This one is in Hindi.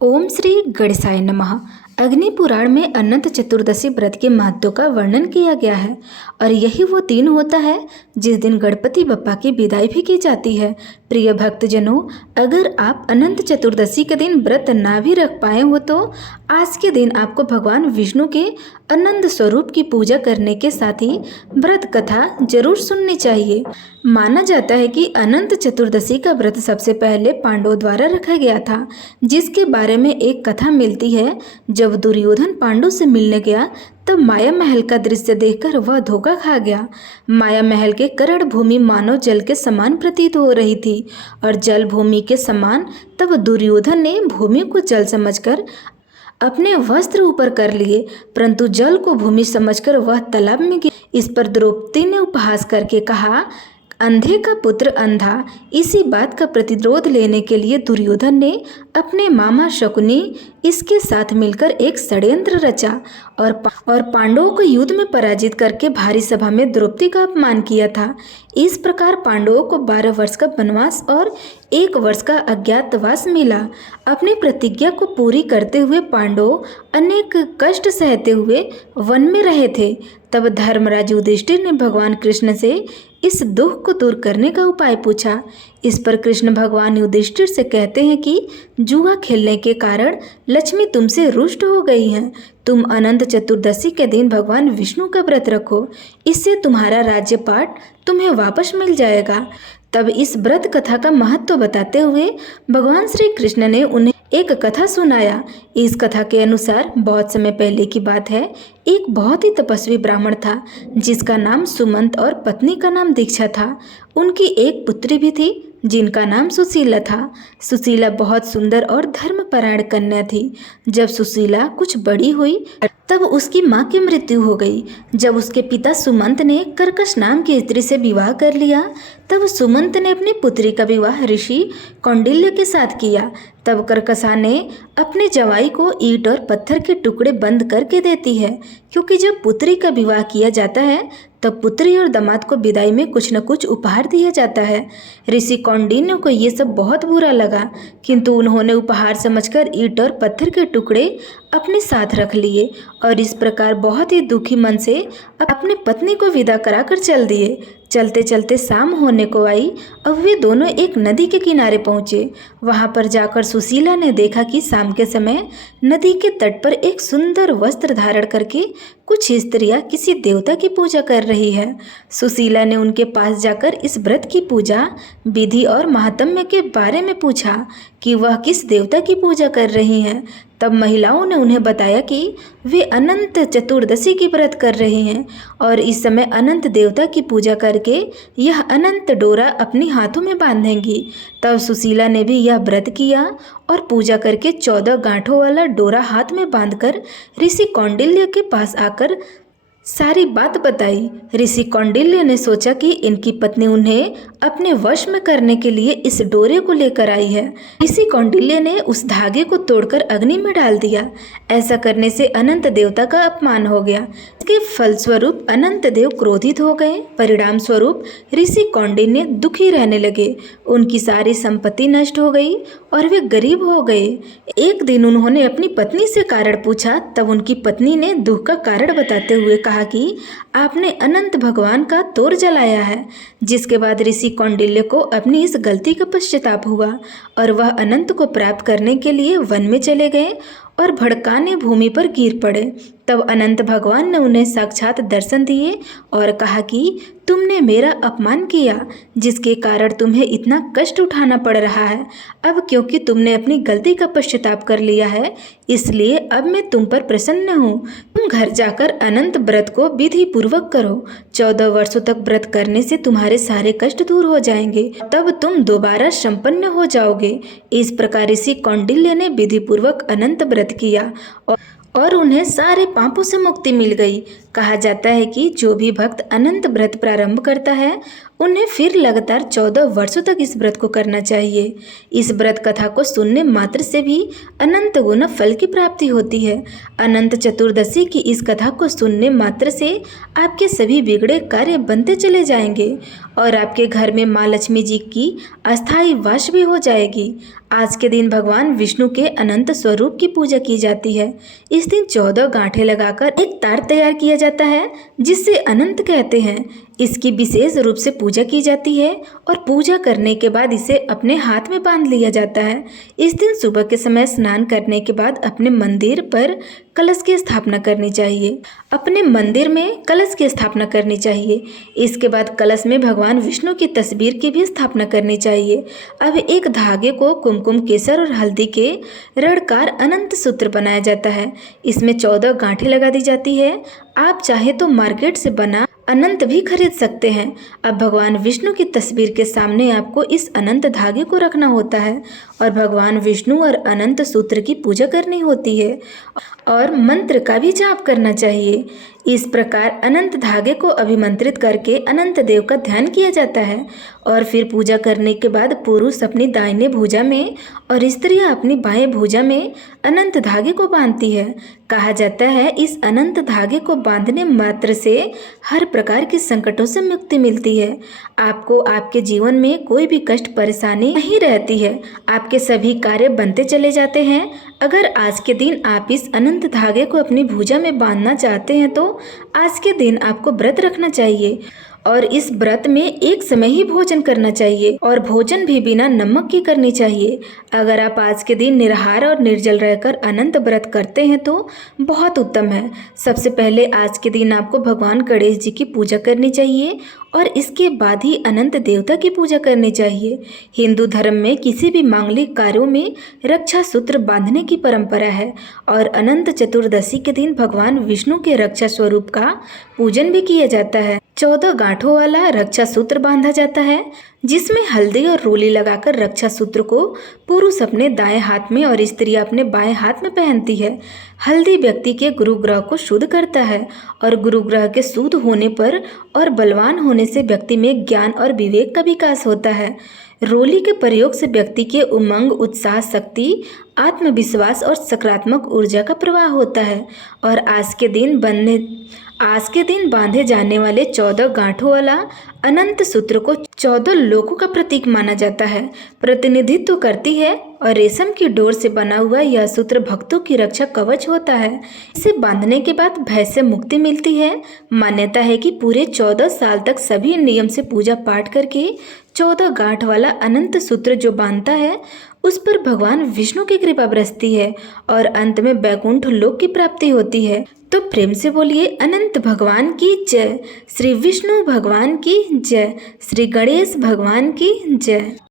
ओम श्री गणेशाय नमः। अग्नि पुराण में अनंत चतुर्दशी व्रत के महत्व का वर्णन किया गया है और यही वो दिन होता है जिस दिन गणपति बप्पा की विदाई भी की जाती है। प्रिय भक्तजनों, अगर आप अनंत चतुर्दशी के दिन व्रत ना भी रख पाए हो तो आज के दिन आपको भगवान विष्णु के अनंत स्वरूप की पूजा करने के साथ ही व्रत कथा जरूर सुननी चाहिए। माना जाता है कि अनंत चतुर्दशी का व्रत सबसे पहले पांडवों द्वारा रखा गया था, जिसके बारे में एक कथा मिलती है। जब दुर्योधन पांडु से मिलने गया तब माया महल का दृश्य देखकर वह धोखा खा गया। माया महल के करण भूमि मानव जल के समान प्रतीत हो रही थी और जल भूमि के समान। तब दुर्योधन ने भूमि को जल समझकर अपने वस्त्र ऊपर कर लिए, परंतु जल को भूमि समझकर वह तालाब में गिरा। इस पर द्रौपदी ने उपहास करके कहा, अंधे का पुत्र अंधा। इसी बात का प्रतिरोध लेने के लिए दुर्योधन ने अपने मामा शकुनी इसके साथ मिलकर एक षड्यंत्र रचा और पांडवों को युद्ध में पराजित करके भारी सभा में द्रौपदी का अपमान किया था। इस प्रकार पांडवों को 12 वर्ष का वनवास और 1 वर्ष का अज्ञातवास मिला। अपनी प्रतिज्ञा को पूरी करते हुए पांडव अनेक कष्ट सहते हुए वन में रहे थे। तब धर्मराज युधिष्ठिर ने भगवान कृष्ण से इस दुख को दूर करने का उपाय पूछा। इस पर कृष्ण भगवान युधिष्ठिर से कहते हैं कि जुआ खेलने के कारण लक्ष्मी तुमसे रुष्ट हो गई हैं। तुम अनंत चतुर्दशी के दिन भगवान विष्णु का व्रत रखो, इससे तुम्हारा राज्यपाट तुम्हें वापस मिल जाएगा। तब इस व्रत कथा का महत्व बताते हुए भगवान श्री कृष्ण ने उन्हें एक कथा सुनाया। इस कथा के अनुसार बहुत समय पहले की बात है। एक बहुत ही तपस्वी ब्राह्मण था जिसका नाम सुमंत और पत्नी का नाम दीक्षा था। उनकी एक पुत्री भी थी जिनका नाम सुशीला था। सुशीला बहुत सुंदर और धर्मपरायण कन्या थी। जब सुशीला कुछ बड़ी हुई तब उसकी मां की मृत्यु हो गई। जब उसके पिता सुमंत ने कर्कश नाम की स्त्री से विवाह कर लिया तब सुमंत ने अपनी पुत्री का विवाह ऋषि कौंडिल्य के साथ किया। तब कर्कशा ने अपने जवाई को ईंट और पत्थर के टुकड़े बंद करके देती है, क्योंकि जब पुत्री का विवाह किया जाता है तब पुत्री और दामाद को विदाई में कुछ न कुछ उपहार दिया जाता है। ऋषि कौंडिन्य को ये सब बहुत बुरा लगा, किंतु उन्होंने उपहार समझकर ईंट और पत्थर के टुकड़े अपने साथ रख लिए और इस प्रकार बहुत ही दुखी मन से अपने पत्नी को विदा कराकर चल दिए। चलते चलते शाम होने को आई। अब वे दोनों एक नदी के किनारे पहुँचे। वहाँ पर जाकर सुशीला ने देखा कि शाम के समय नदी के तट पर एक सुंदर वस्त्र धारण करके कुछ स्त्रियां किसी देवता की पूजा कर रही है। सुशीला ने उनके पास जाकर इस व्रत की पूजा विधि और महात्म्य के बारे में पूछा कि वह किस देवता की पूजा कर रही हैं। तब महिलाओं ने उन्हें बताया कि वे अनंत चतुर्दशी की व्रत कर रहे हैं और इस समय अनंत देवता की पूजा करके यह अनंत डोरा अपने हाथों में बांधेंगी। तब सुशीला ने भी यह व्रत किया और पूजा करके 14 गांठों वाला डोरा हाथ में बांधकर ऋषि कौंडिल्य के पास आकर सारी बात बताई। ऋषि कौंडिल्य ने सोचा कि इनकी पत्नी उन्हें अपने वश में करने के लिए इस डोरे को लेकर आई है। ऋषि कौंडिल्य ने उस धागे को तोड़कर अग्नि में डाल दिया। ऐसा करने से अनंत देवता का अपमान हो गया। इसके फलस्वरूप अनंत देव क्रोधित हो गए। परिणाम स्वरूप ऋषि कौंडिन्य दुखी रहने लगे। उनकी सारी संपत्ति नष्ट हो गई और वे गरीब हो गए। एक दिन उन्होंने अपनी पत्नी से कारण पूछा। तब उनकी पत्नी ने दुख का कारण बताते हुए कहा कि आपने अनंत भगवान का तोर जलाया है। जिसके बाद ऋषि कौंडिल्य को अपनी इस गलती का पश्चाताप हुआ और वह अनंत को प्राप्त करने के लिए वन में चले गए और भड़काने भूमि पर गिर पड़े। तब अनंत भगवान ने उन्हें साक्षात दर्शन दिए और कहा कि तुमने मेरा अपमान किया, जिसके कारण तुम्हें इतना कष्ट उठाना पड़ रहा है। अब क्योंकि तुमने अपनी गलती का पश्चाताप कर लिया है, इसलिए अब मैं तुम पर प्रसन्न हूँ। तुम घर जाकर अनंत व्रत को विधि पूर्वक करो। 14 वर्षों तक व्रत करने से तुम्हारे सारे कष्ट दूर हो जाएंगे, तब तुम दोबारा संपन्न हो जाओगे। इस प्रकार ऋषि कौंडिल्य ने विधि पूर्वक अनंत व्रत किया और उन्हें सारे पापों से मुक्ति मिल गई। कहा जाता है कि जो भी भक्त अनंत व्रत प्रारंभ करता है उन्हें फिर लगातार 14 वर्षों तक इस व्रत को करना चाहिए। इस व्रत कथा को सुनने मात्र से भी अनंत गुना फल की प्राप्ति होती है। अनंत चतुर्दशी की इस कथा को सुनने मात्र से आपके सभी बिगड़े कार्य बनते चले जाएंगे और आपके घर में माँ लक्ष्मी जी की अस्थायी वास भी हो जाएगी। आज के दिन भगवान विष्णु के अनंत स्वरूप की पूजा की जाती है। इस दिन 14 गांठें लगाकर एक तार तैयार किया जाता है जिसे अनंत कहते हैं। इसकी विशेष रूप से पूजा की जाती है और पूजा करने के बाद इसे अपने हाथ में बांध लिया जाता है। इस दिन सुबह के समय स्नान करने के बाद अपने मंदिर पर कलश की स्थापना करनी चाहिए। अपने मंदिर में कलश की स्थापना करनी चाहिए। इसके बाद कलश में भगवान विष्णु की तस्वीर की भी स्थापना करनी चाहिए। अब एक धागे को कुमकुम, केसर और हल्दी के रणकार अनंत सूत्र बनाया जाता है। इसमें 14 गांठें लगा दी जाती है। आप चाहे तो मार्केट से बना अनंत भी खरीद सकते हैं। अब भगवान विष्णु की तस्वीर के सामने आपको इस अनंत धागे को रखना होता है और भगवान विष्णु और अनंत सूत्र की पूजा करनी होती है और मंत्र का भी जाप करना चाहिए। इस प्रकार अनंत धागे को अभिमंत्रित करके अनंत देव का ध्यान किया जाता है और फिर पूजा करने के बाद पुरुष अपनी दाहिने भुजा में और स्त्रियां अपनी बाएं भुजा में अनंत धागे को बांधती है। कहा जाता है इस अनंत धागे को बांधने मात्र से हर प्रकार के संकटों से मुक्ति मिलती है। आपको आपके जीवन में कोई भी कष्ट परेशानी नहीं रहती है। आपके सभी कार्य बनते चले जाते हैं। अगर आज के दिन आप इस अनंत धागे को अपनी भुजा में बांधना चाहते हैं तो आज के दिन आपको व्रत रखना चाहिए और इस व्रत में एक समय ही भोजन करना चाहिए और भोजन भी बिना नमक की करनी चाहिए। अगर आप आज के दिन निराहार और निर्जल रहकर अनंत व्रत करते हैं तो बहुत उत्तम है। सबसे पहले आज के दिन आपको भगवान गणेश जी की पूजा करनी चाहिए और इसके बाद ही अनंत देवता की पूजा करनी चाहिए। हिंदू धर्म में किसी भी मांगलिक कार्यों में रक्षा सूत्र बांधने की परंपरा है और अनंत चतुर्दशी के दिन भगवान विष्णु के रक्षा स्वरूप का पूजन भी किया जाता है। 14 गांठों वाला रक्षा सूत्र बांधा जाता है जिसमें हल्दी और रोली लगाकर रक्षा सूत्र को पुरुष अपने दाएं हाथ में और स्त्री अपने बाएं हाथ में पहनती है। हल्दी व्यक्ति के गुरु ग्रह को शुद्ध करता है और गुरु ग्रह के शुद्ध होने पर और बलवान होने से व्यक्ति में ज्ञान और विवेक का विकास होता है। रोली के प्रयोग से व्यक्ति के उमंग, उत्साह, शक्ति, आत्मविश्वास और सकारात्मक ऊर्जा का प्रवाह होता है और आज के दिन बांधे जाने वाले 14 गांठों वाला अनंत सूत्र को 14 लोकों का प्रतीक माना जाता है, प्रतिनिधित्व करती है और रेशम की डोर से बना हुआ यह सूत्र भक्तों की रक्षा कवच होता है। इसे बांधने के बाद भय से मुक्ति मिलती है। मान्यता है कि पूरे 14 साल तक सभी नियम से पूजा पाठ करके 14 गांठ वाला अनंत सूत्र जो बांधता है उस पर भगवान विष्णु की कृपा बरसती है और अंत में वैकुंठ लोक की प्राप्ति होती है। तो प्रेम से बोलिए अनंत भगवान की जय, श्री विष्णु भगवान की जय, श्री गणेश भगवान की जय।